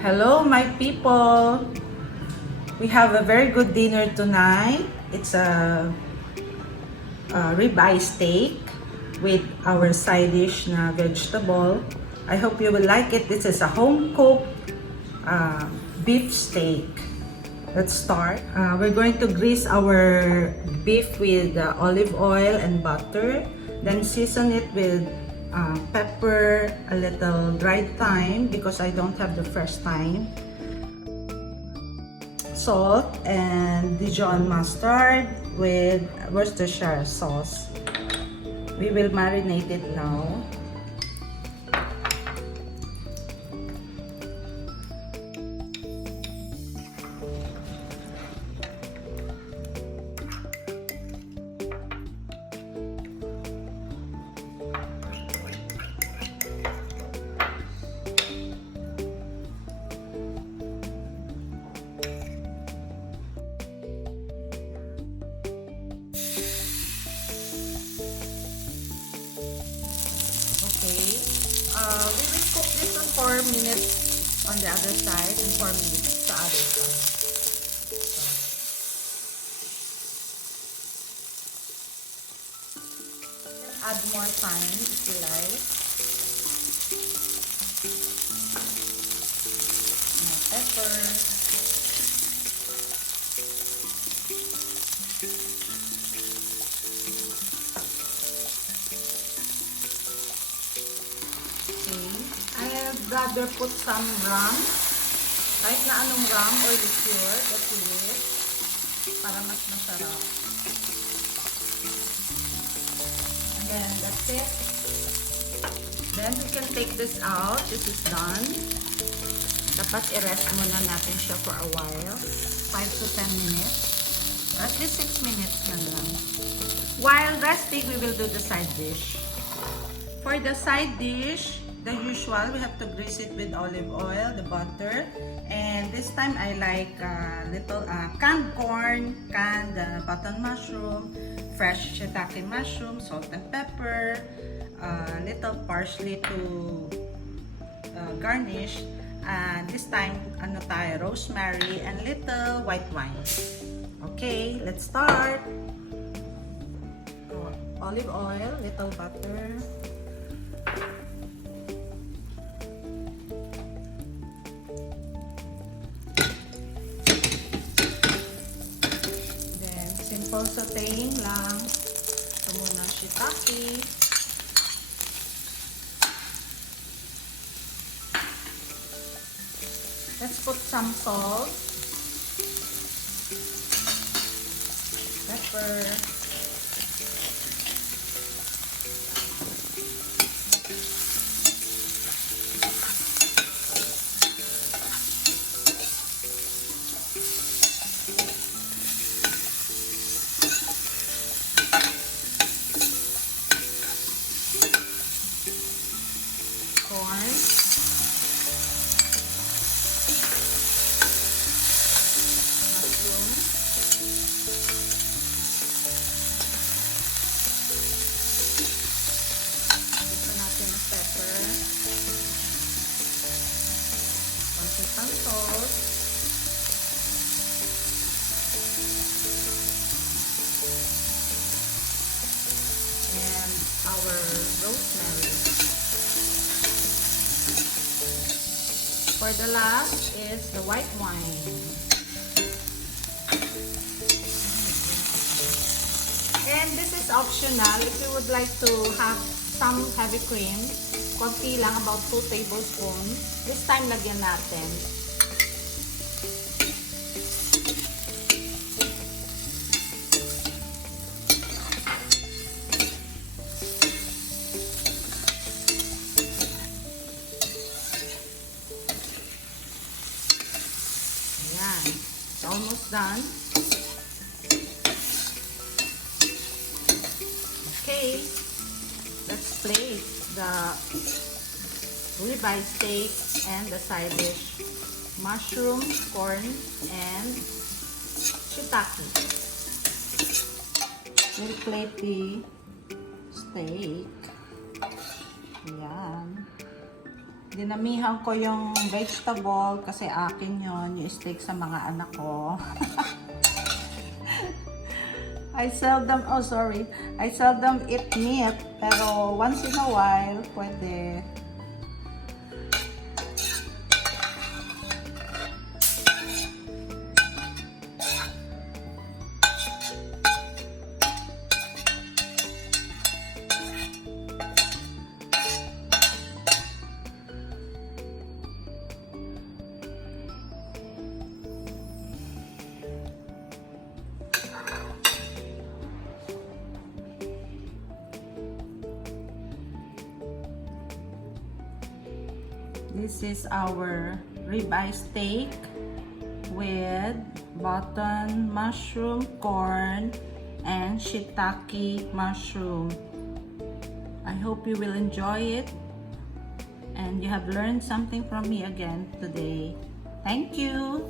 Hello, my people! We have a very good dinner tonight. It's a ribeye steak with our side dish na vegetable. I hope you will like it. This is a home-cooked beef steak. Let's start. We're going to grease our beef with olive oil and butter. Then season it with pepper, a little dried thyme because I don't have the fresh thyme, salt, and Dijon Mustard with Worcestershire Sauce. We will marinate it now. We will cook this on 4 minutes on the other side and 4 minutes the other side. Add more thyme if you like. More pepper. I'd rather put some rum, kahit na anong rum or liqueur that you wish, para mas masarap. And then that's it. Then we can take this out. This is done. Dapat i-rest muna natin siya for a while, 5 to 10 minutes, or at least 6 minutes na lang. While resting, we will do the side dish. For the side dish, the usual, we have to grease it with olive oil, the butter, and this time I like little canned corn, canned button mushroom, fresh shiitake mushroom, salt and pepper, little parsley to garnish, and this time ano tayo, rosemary and little white wine. Okay, let's start. Olive oil, little butter. Simple sauteing lang. Ito muna shiitake. Let's put some salt, pepper, corn, mushroom, gusto natin ng pepper, konti pang salt, and our rosemary. For the last is the white wine. And this is optional. If you would like to have some heavy cream, konti lang, about 2 tablespoons. This time, lagyan natin. It's almost done. Okay, let's plate the ribeye steak and the side dish, mushroom, corn, and shiitake. We'll plate the steak. Yan. Dinamihan ko yung vegetable kasi akin yon, yung steak sa mga anak ko. I seldom eat meat, pero once in a while, pwede. This is our ribeye steak with button mushroom, corn, and shiitake mushroom. I hope you will enjoy it and you have learned something from me again today. Thank you!